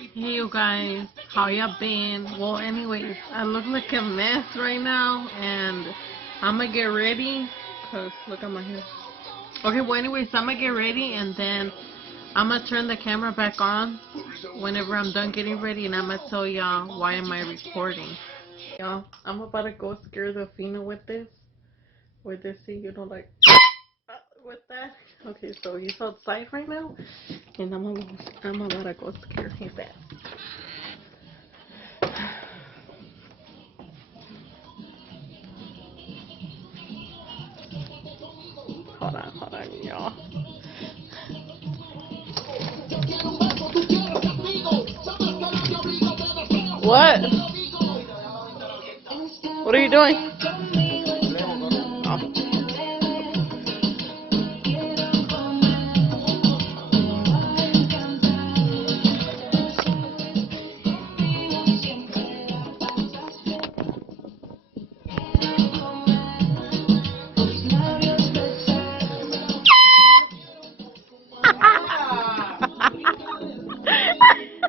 Hey you guys, how y'all been? Well anyways, I look like a mess right now and I'm gonna get ready cause look at my hair. Okay, well anyways, I'm gonna get ready and then I'm gonna turn the camera back on whenever I'm done getting ready and I'm gonna tell y'all why am I recording. Y'all, I'm about to go scare Delfino with this. With this thing, you know, like with that. Okay, so he's outside right now and I'm about to go scare his ass. Hold on, y'all. What? What are you doing? Oh.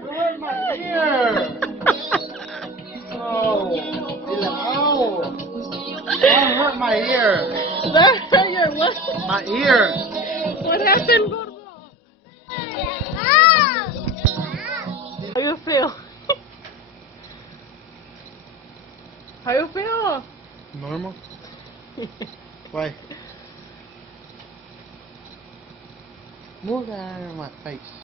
Hurt my ear! Oh, that hurt my ear. That hurt your what? My ear. What happened, Gordo? How you feel? How you feel? Normal? Why? Move that out of my face.